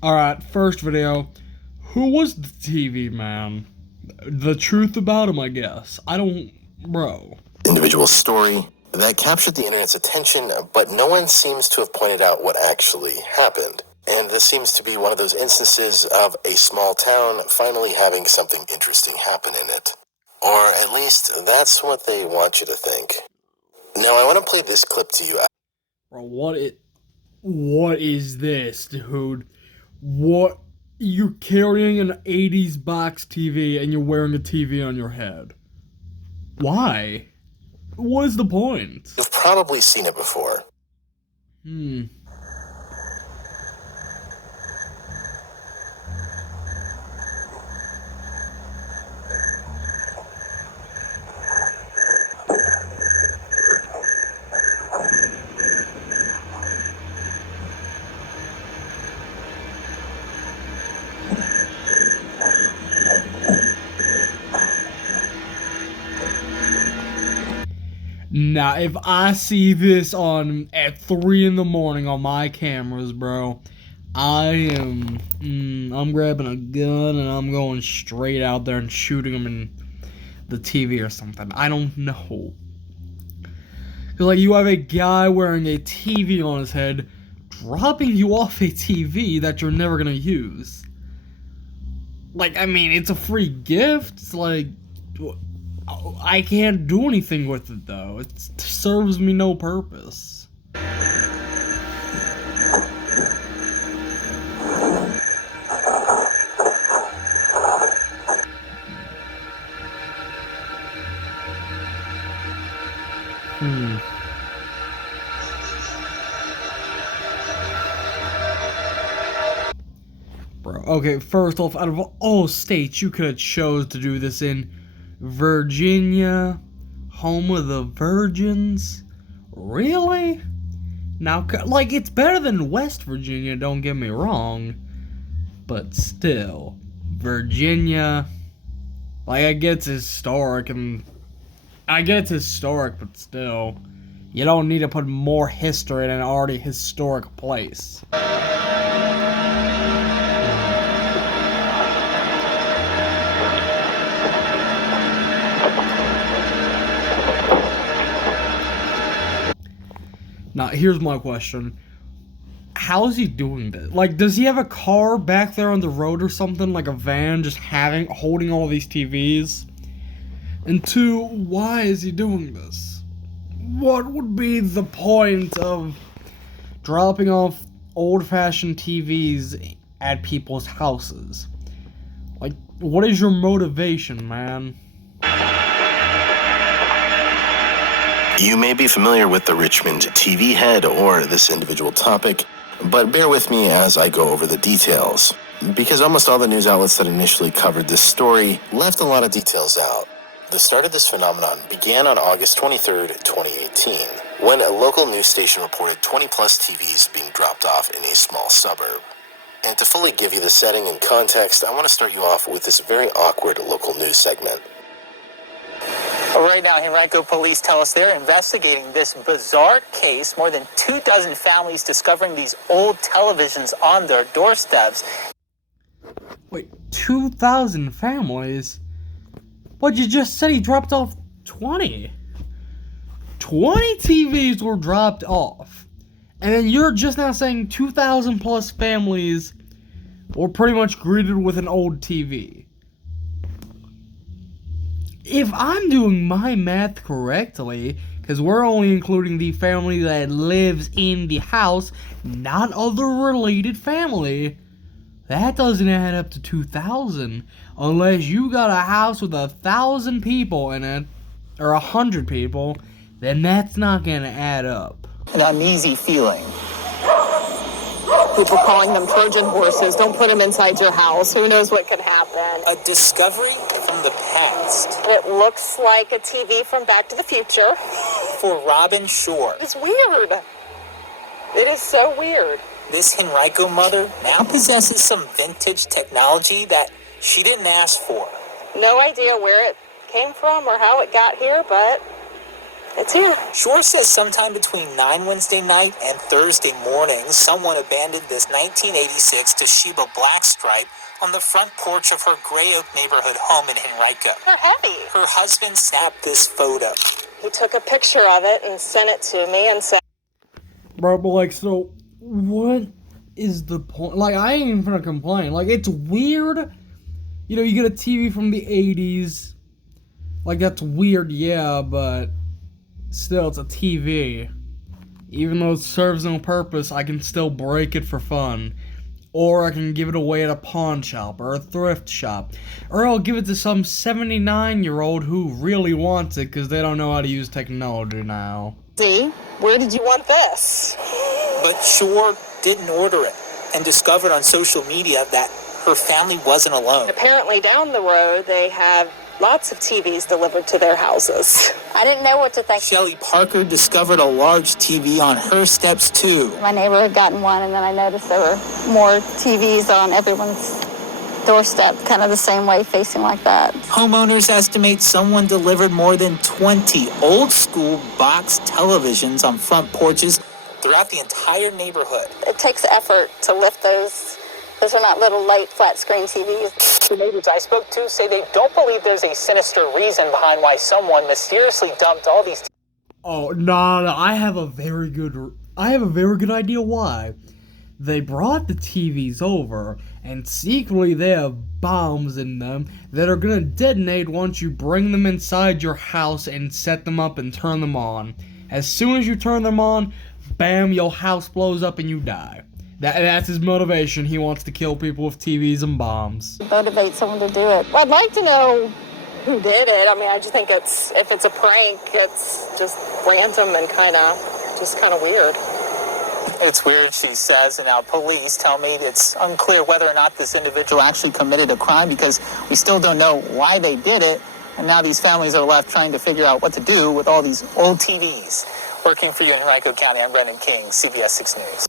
Alright, first video. Who was the TV man? The truth about him, I guess. I don't. Bro. Individual story that captured the internet's attention, but no one seems to have pointed out what actually happened. And this seems to be one of those instances of a small town finally having something interesting happen in it. Or at least that's what they want you to think. Now I want to play this clip to you. Bro, what is this, dude? What? You're carrying an 80s box TV and you're wearing a TV on your head. Why? What is the point? You've probably seen it before. Now, if I see this on at 3 in the morning on my cameras, bro, I'm grabbing a gun and I'm going straight out there and shooting them in the TV or something. I don't know. Cause like you have a guy wearing a TV on his head, dropping you off a TV that you're never gonna use. Like, I mean, it's a free gift. It's like, I can't do anything with it though. It serves me no purpose. Bro, okay, first off, out of all states you could have chose to do this in, Virginia, home of the virgins? Really? Now, like, it's better than West Virginia, don't get me wrong, but still, Virginia, like, I get it's historic, but still, you don't need to put more history in an already historic place. Now, here's my question. How is he doing this? Like, does he have a car back there on the road or something? Like a van just holding all these TVs? And two, why is he doing this? What would be the point of dropping off old-fashioned TVs at people's houses? Like, what is your motivation, man? You may be familiar with the Richmond TV head or this individual topic, but bear with me as I go over the details, because almost all the news outlets that initially covered this story left a lot of details out. The start of this phenomenon began on August 23rd, 2018, when a local news station reported 20-plus TVs being dropped off in a small suburb. And to fully give you the setting and context, I want to start you off with this very awkward local news segment. Right now, Henrico police tell us they're investigating this bizarre case. More than 24 families discovering these old televisions on their doorsteps. Wait, 2,000 families? But you just said he dropped off 20. 20 TVs were dropped off. And then you're just now saying 2,000 plus families were pretty much greeted with an old TV. If I'm doing my math correctly, because we're only including the family that lives in the house, not other related family, that doesn't add up to 2,000. Unless you got a house with 1,000 people in it, or 100 people, then that's not gonna add up. An uneasy feeling. People calling them Trojan horses. Don't put them inside your house. Who knows what could happen? A discovery from the past. It looks like a TV from Back to the Future. For Robin Shore. It's weird. It is so weird. This Henrico mother now possesses some vintage technology that she didn't ask for. No idea where it came from or how it got here, but It's here. Shore says sometime between 9 Wednesday night and Thursday morning, someone abandoned this 1986 Toshiba Blackstripe on the front porch of her Gray Oak neighborhood home in Henrico. They're heavy. Her husband snapped this photo. He took a picture of it and sent it to me and said, Bro, but like, so what is the point? Like, I ain't even gonna complain. Like, it's weird. You know, you get a TV from the 80s. Like, that's weird, yeah, but still, it's a TV. Even though it serves no purpose, I can still break it for fun. Or I can give it away at a pawn shop or a thrift shop. Or I'll give it to some 79-year-old who really wants it because they don't know how to use technology now. see, where did you want this? But Shore didn't order it and discovered on social media that her family wasn't alone. Apparently down the road, they have lots of TVs delivered to their houses. I didn't know what to think. Shelley Parker discovered a large TV on her steps too. My neighbor had gotten one, and then I noticed there were more TVs on everyone's doorstep, kind of the same way, facing like that. Homeowners estimate someone delivered more than 20 old-school box televisions on front porches throughout the entire neighborhood. It takes effort to lift those. Those are not little light flat screen TVs. The neighbors I spoke to say they don't believe there's a sinister reason behind why someone mysteriously dumped all these. Oh, no, I have a very good idea why. They brought the TVs over, and secretly they have bombs in them that are gonna detonate once you bring them inside your house and set them up and turn them on. As soon as you turn them on, bam, your house blows up and you die. That's his motivation. He wants to kill people with TVs and bombs. Motivate someone to do it. Well, I'd like to know who did it. I mean, I just think if it's a prank, it's just random and kind of weird. It's weird, she says, and now police tell me it's unclear whether or not this individual actually committed a crime because we still don't know why they did it, and now these families are left trying to figure out what to do with all these old TVs. Working for you in Henrico County, I'm Brendan King, CBS 6 News.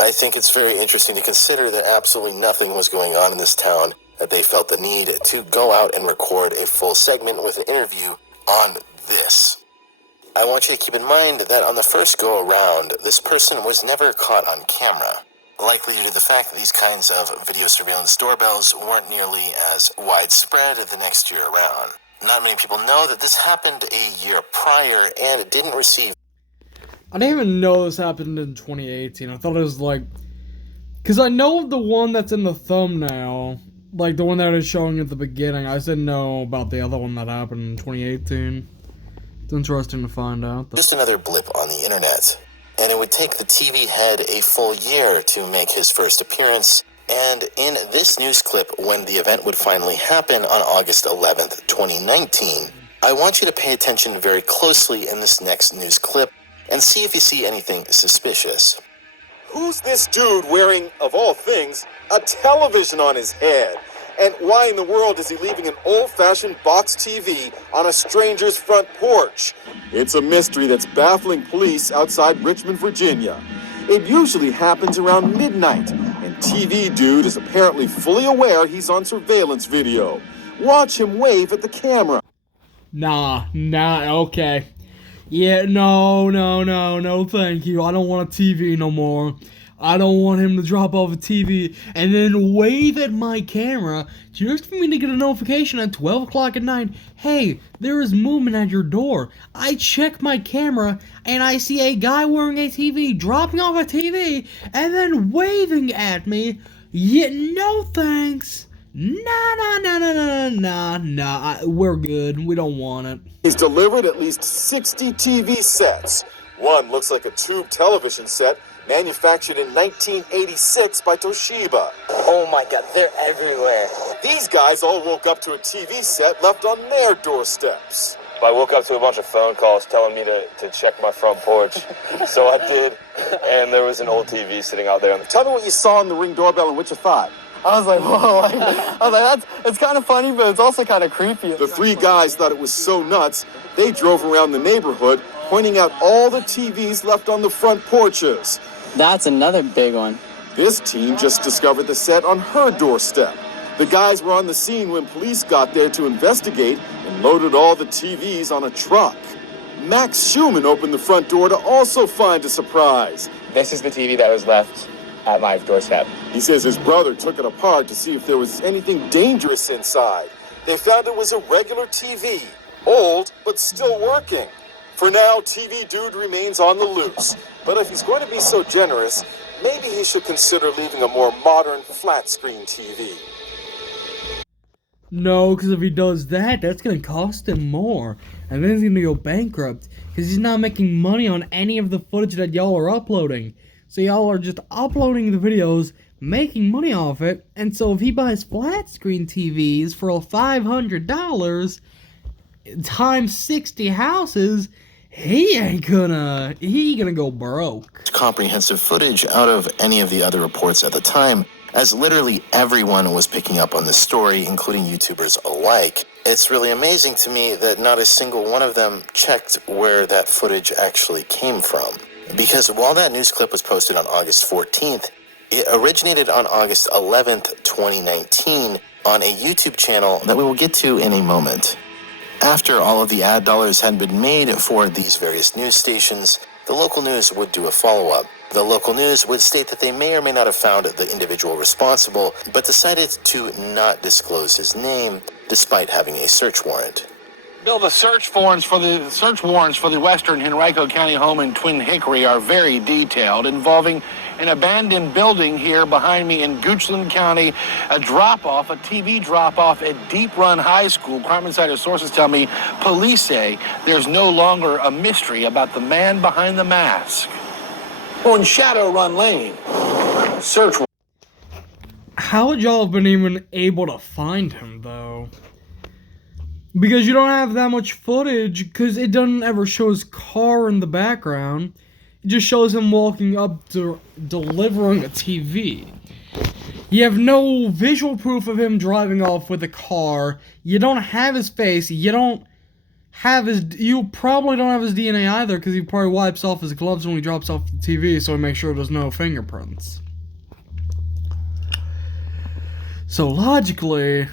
I think it's very interesting to consider that absolutely nothing was going on in this town, that they felt the need to go out and record a full segment with an interview on this. I want you to keep in mind that on the first go-around, this person was never caught on camera, likely due to the fact that these kinds of video surveillance doorbells weren't nearly as widespread the next year around. Not many people know that this happened a year prior and it didn't receive. I didn't even know this happened in 2018. I thought it was like... Because I know of the one that's in the thumbnail. Like the one that is showing at the beginning. I didn't know about the other one that happened in 2018. It's interesting to find out. Just another blip on the internet. And it would take the TV head a full year to make his first appearance. And in this news clip, when the event would finally happen on August 11th, 2019, I want you to pay attention very closely in this next news clip and see if you see anything suspicious. Who's this dude wearing, of all things, a television on his head? And why in the world is he leaving an old-fashioned box TV on a stranger's front porch? It's a mystery that's baffling police outside Richmond, Virginia. It usually happens around midnight, and TV dude is apparently fully aware he's on surveillance video. Watch him wave at the camera. Nah, okay. Yeah, no, thank you. I don't want a TV no more. I don't want him to drop off a TV and then wave at my camera just for me to get a notification at 12 o'clock at night. Hey, there is movement at your door. I check my camera and I see a guy wearing a TV, dropping off a TV, and then waving at me. Yeah, no thanks. Nah. We're good. We don't want it. He's delivered at least 60 TV sets. One looks like a tube television set manufactured in 1986 by Toshiba. Oh my God, they're everywhere. These guys all woke up to a TV set left on their doorsteps. I woke up to a bunch of phone calls telling me to check my front porch. So I did, and there was an old TV sitting out there. Tell me what you saw on the Ring doorbell and what you thought. I was like, whoa. It's kind of funny, but it's also kind of creepy. The three guys thought it was so nuts, they drove around the neighborhood, pointing out all the TVs left on the front porches. That's another big one. This team just discovered the set on her doorstep. The guys were on the scene when police got there to investigate and loaded all the TVs on a truck. Max Schumann opened the front door to also find a surprise. This is the TV that was left at my doorstep. He says his brother took it apart to see if there was anything dangerous inside. They found it was a regular TV, old but still working. For now, TV Dude remains on the loose. But if he's going to be so generous, maybe he should consider leaving a more modern flat-screen TV. No, because if he does that, that's going to cost him more. And then he's going to go bankrupt. Because he's not making money on any of the footage that y'all are uploading. So y'all are just uploading the videos, making money off it. And so if he buys flat screen TVs for $500 times 60 houses, he gonna go broke. Comprehensive footage out of any of the other reports at the time, as literally everyone was picking up on this story, including YouTubers alike. It's really amazing to me that not a single one of them checked where that footage actually came from. Because while that news clip was posted on August 14th, it originated on August 11th, 2019, on a YouTube channel that we will get to in a moment. After all of the ad dollars had been made for these various news stations, the local news would do a follow-up. The local news would state that they may or may not have found the individual responsible, but decided to not disclose his name, despite having a search warrant. Bill, the search warrants for the Western Henrico County home in Twin Hickory are very detailed, involving an abandoned building here behind me in Goochland County, a TV drop-off at Deep Run High School. Crime Insider sources tell me police say there's no longer a mystery about the man behind the mask. On Shadow Run Lane, search warrant. How would y'all have been even able to find him, though? Because you don't have that much footage, because it doesn't ever show his car in the background. It just shows him walking up to delivering a TV. You have no visual proof of him driving off with a car. You don't have his face. You probably don't have his DNA either, because he probably wipes off his gloves when he drops off the TV, so he makes sure there's no fingerprints. So logically,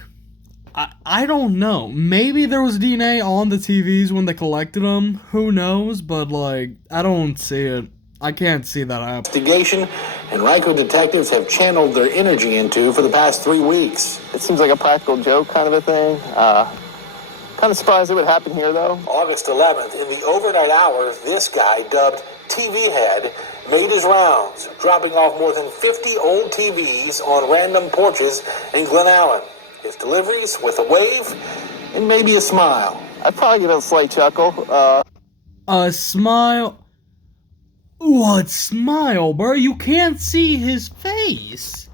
I don't know. Maybe there was DNA on the TVs when they collected them. Who knows? But, like, I don't see it. I can't see that happen. Investigation Henrico detectives have channeled their energy into for the past 3 weeks. It seems like a practical joke kind of a thing. Kind of surprised it would happen here, though. August 11th, in the overnight hours, this guy, dubbed TV Head, made his rounds, dropping off more than 50 old TVs on random porches in Glen Allen. His deliveries with a wave and maybe a smile. I'd probably give it a slight chuckle. A smile? What smile, bro? You can't see his face.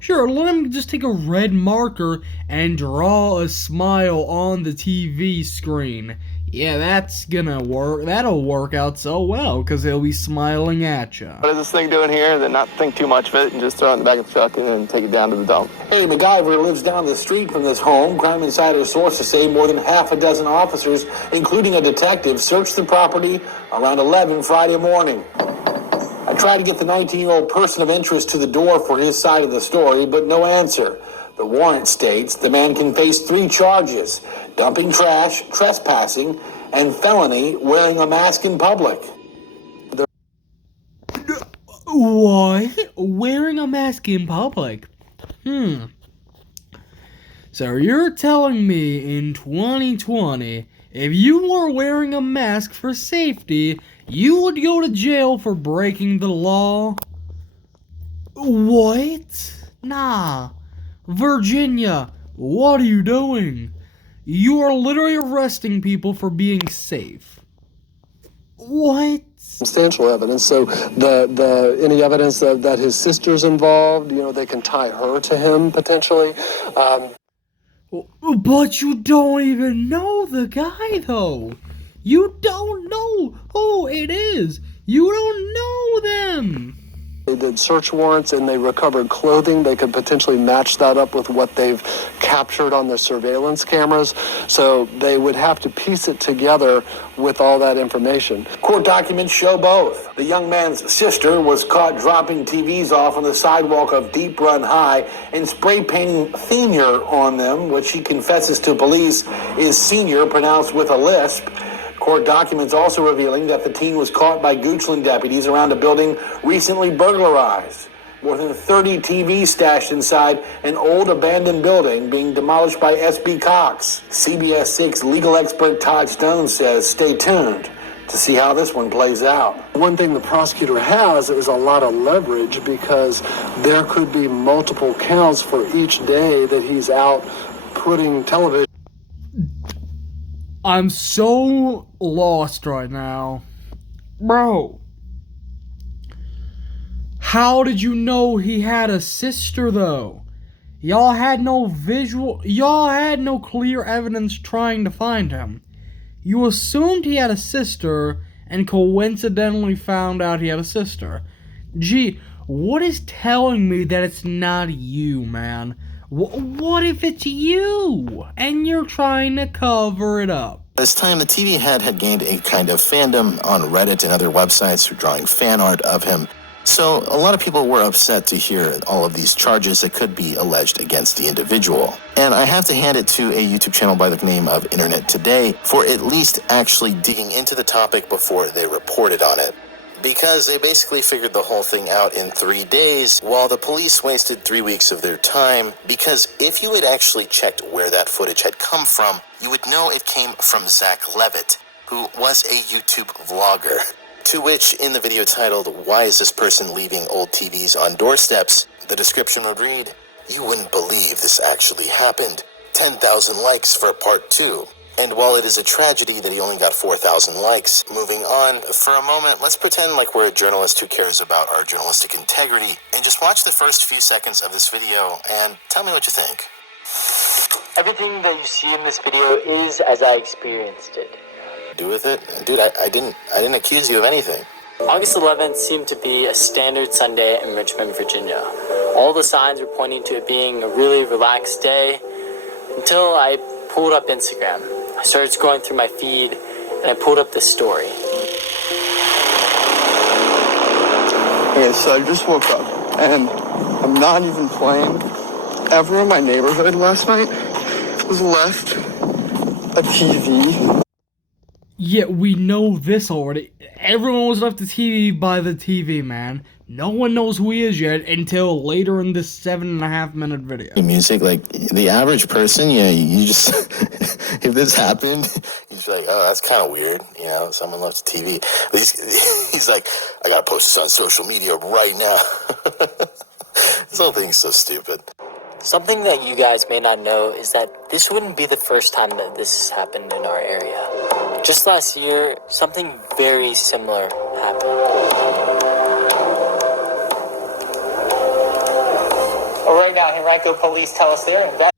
Sure, let him just take a red marker and draw a smile on the TV screen. Yeah, that's gonna work. That'll work out so well, because he'll be smiling at you. What is this thing doing here? Then not think too much of it and just throw it in the back of the truck and then take it down to the dump. Hey, MacGyver lives down the street from this home. Crime Insider sources say more than half a dozen officers, including a detective, searched the property around 11 Friday morning. I tried to get the 19-year-old person of interest to the door for his side of the story, but no answer. The warrant states the man can face 3 charges: dumping trash, trespassing, and felony wearing a mask in public. What? Wearing a mask in public? So you're telling me in 2020, if you were wearing a mask for safety, you would go to jail for breaking the law? What? Nah. Virginia, what are you doing? You are literally arresting people for being safe. What? Substantial evidence. So any evidence that his sister's involved, they can tie her to him potentially. But you don't even know the guy, though. You don't know who it is. You don't know them. They did search warrants and they recovered clothing. They could potentially match that up with what they've captured on their surveillance cameras. So they would have to piece it together with all that information. Court documents show both. The young man's sister was caught dropping TVs off on the sidewalk of Deep Run High and spray painting senior on them, which she confesses to police is senior pronounced with a lisp. Court documents also revealing that the teen was caught by Goochland deputies around a building recently burglarized. More than 30 TVs stashed inside an old abandoned building being demolished by SB Cox. CBS 6 legal expert Todd Stone says stay tuned to see how this one plays out. One thing the prosecutor has is a lot of leverage because there could be multiple counts for each day that he's out putting television. I'm so lost right now. Bro. How did you know he had a sister, though? Y'all had no clear evidence trying to find him. You assumed he had a sister and coincidentally found out he had a sister. Gee, what is telling me that it's not you, man? What if it's you and you're trying to cover it up? This time, the TV head had gained a kind of fandom on Reddit and other websites for drawing fan art of him. So a lot of people were upset to hear all of these charges that could be alleged against the individual. And I have to hand it to a YouTube channel by the name of Internet Today for at least actually digging into the topic before they reported on it. Because they basically figured the whole thing out in 3 days, while the police wasted 3 weeks of their time. Because if you had actually checked where that footage had come from, you would know it came from Zach Levitt, who was a YouTube vlogger. To which, in the video titled, "Why is this person leaving old TVs on doorsteps?" the description would read, "You wouldn't believe this actually happened. 10,000 likes for part 2. And while it is a tragedy that he only got 4,000 likes, moving on, for a moment, let's pretend like we're a journalist who cares about our journalistic integrity, and just watch the first few seconds of this video and tell me what you think. Everything that you see in this video is as I experienced it. Do with it? Dude, I didn't accuse you of anything. August 11th seemed to be a standard Sunday in Richmond, Virginia. All the signs were pointing to it being a really relaxed day until I pulled up Instagram. I started scrolling through my feed and I pulled up this story. Okay, so I just woke up and I'm not even playing. Everyone in my neighborhood last night was left a TV. Yeah, we know this already. Everyone was left the TV by the TV, man. No one knows who he is yet until later in this 7.5 minute video. Music, like, the average person, yeah, you just, if this happened, you'd be like, oh, that's kind of weird, you know, someone left the TV. He's like, I gotta post this on social media right now. This whole thing's so stupid. Something that you guys may not know is that this wouldn't be the first time that this has happened in our area. Just last year, something very similar happened. Well, right now, Henrico police tell us they're investigating.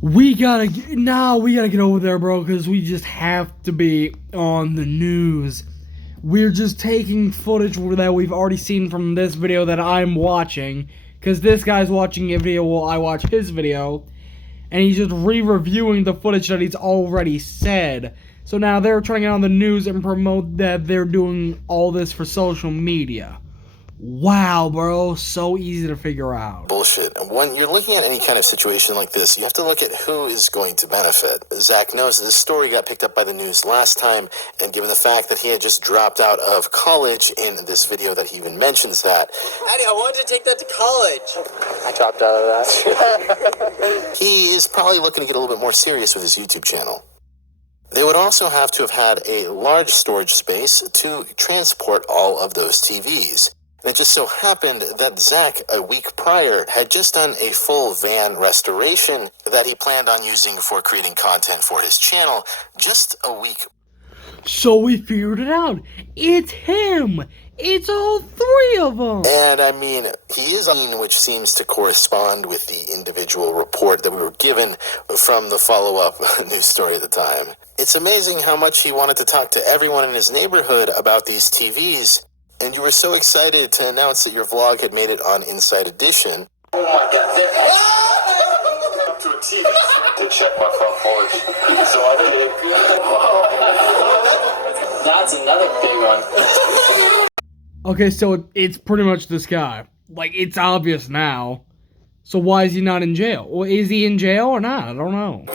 We gotta get over there, bro, because we just have to be on the news. We're just taking footage that we've already seen from this video that I'm watching, because this guy's watching a video while I watch his video, and he's just re-reviewing the footage that he's already said. So now they're trying it on the news and promote that they're doing all this for social media. Wow, bro, so easy to figure out. Bullshit. When you're looking at any kind of situation like this, you have to look at who is going to benefit. Zach knows this story got picked up by the news last time, and given the fact that he had just dropped out of college in this video that he even mentions that. Eddie, I wanted to take that to college. I dropped out of that. He is probably looking to get a little bit more serious with his YouTube channel. They would also have to have had a large storage space to transport all of those TVs. And it just so happened that Zach, a week prior, had just done a full van restoration that he planned on using for creating content for his channel just a week. So we figured it out. It's him. It's all three of them. And I mean, he is which seems to correspond with the individual report that we were given from the follow-up news story at the time. It's amazing how much he wanted to talk to everyone in his neighborhood about these TVs. And you were so excited to announce that your vlog had made it on Inside Edition. Oh my god. Up to a TV to check my front porch. So I did. That's another big one. Okay, so it's pretty much this guy. Like, it's obvious now. So why is he not in jail? Well, is he in jail or not? I don't know.